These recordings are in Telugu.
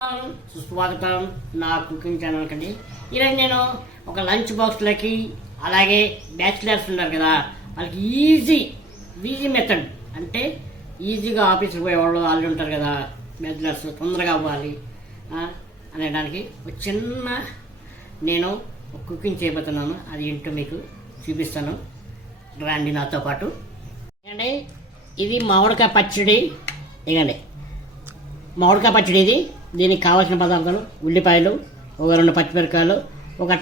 సుస్వాగతం నా కుకింగ్ ఛానల్ కండి. ఈరోజు నేను ఒక లంచ్ బాక్స్లోకి అలాగే బ్యాచిలర్స్ ఉన్నారు కదా వాళ్ళకి ఈజీ మెథడ్ అంటే ఈజీగా ఆఫీస్కి పోయేవాళ్ళు వాళ్ళు ఉంటారు కదా బ్యాచిలర్స్ తొందరగా అవ్వాలి అనేదానికి ఒక చిన్న నేను కుకింగ్ చేయబోతున్నాను. అది ఏంటో మీకు చూపిస్తాను, రండి నాతో పాటు. ఏంటంటే ఇది మామిడికాయ పచ్చడి. ఇకండి మామిడికాయ పచ్చడి ఇది. దీనికి కావాల్సిన పదార్థాలు ఉల్లిపాయలు, ఒక 2 పచ్చిమిరపకాయలు, ఒక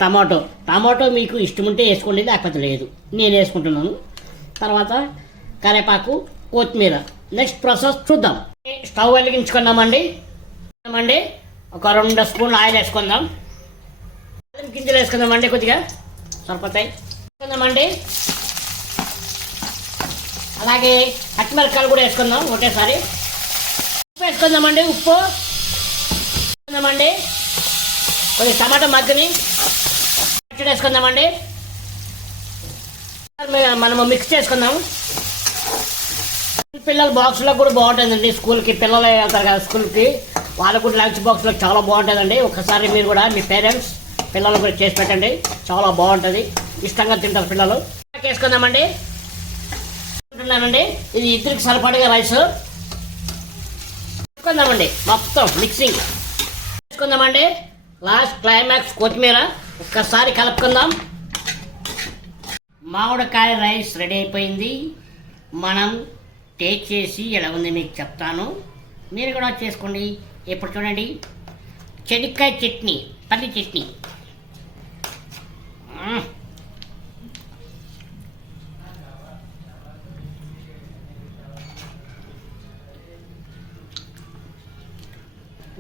టమాటో మీకు ఇష్టం ఉంటే వేసుకోండి, లేకపోతే లేదు, నేను వేసుకుంటున్నాను. తర్వాత కరివేపాకు, కొత్తిమీర. నెక్స్ట్ ప్రాసెస్ చూద్దాం. స్టవ్ వెలిగించుకుందామండి. ఒక 2 స్పూన్లు ఆయిల్ వేసుకుందాం. గింజలు వేసుకుందామండి, కొద్దిగా సరిపోతాయి వేసుకుందామండి. అలాగే పచ్చిమిరపకాయలు కూడా వేసుకుందాం ఒకేసారి. ఉప్పు వేసుకుందామండి, ఉప్పు వేసుకుందామండి. కొద్దిగా టమాటా మగ్గని పచ్చడి వేసుకుందామండి. మనము మిక్స్ చేసుకుందాము. పిల్లల బాక్స్లో కూడా బాగుంటుందండి. స్కూల్కి పిల్లలు వెళ్తారు కదా స్కూల్కి, వాళ్ళకు కూడా లంచ్ బాక్స్లో చాలా బాగుంటుందండి. ఒకసారి మీరు కూడా మీ పేరెంట్స్ పిల్లలు కూడా చేసి పెట్టండి, చాలా బాగుంటుంది, ఇష్టంగా తింటారు పిల్లలు. వేసుకుందామండి. అంటున్నానండి ఇది ఇద్దరికి సరిపడగా రైస్ వేసుకుందామండి. మొత్తం మిక్సింగ్ వేసుకుందామండి. లాస్ట్ క్లైమాక్స్ కొత్తిమీర ఒక్కసారి కలుపుకుందాం. మామిడికాయ రైస్ రెడీ అయిపోయింది. మనం టేస్ట్ చేసి ఎలా ఉంది మీకు చెప్తాను, మీరు కూడా చేసుకోండి. ఇప్పుడు చూడండి, చెనిక్కాయ చట్నీ, పల్లి చట్నీ.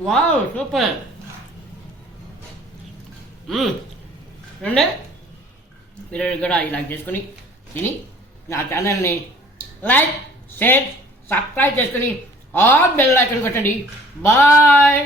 Wow, super. రండి మీరు కూడా ఇలా చేసుకుని తిని నా ఛానల్ని లైక్, షేర్, సబ్స్క్రైబ్ చేసుకుని ఆ బెల్ ఐకాన్ కొట్టండి. బాయ్.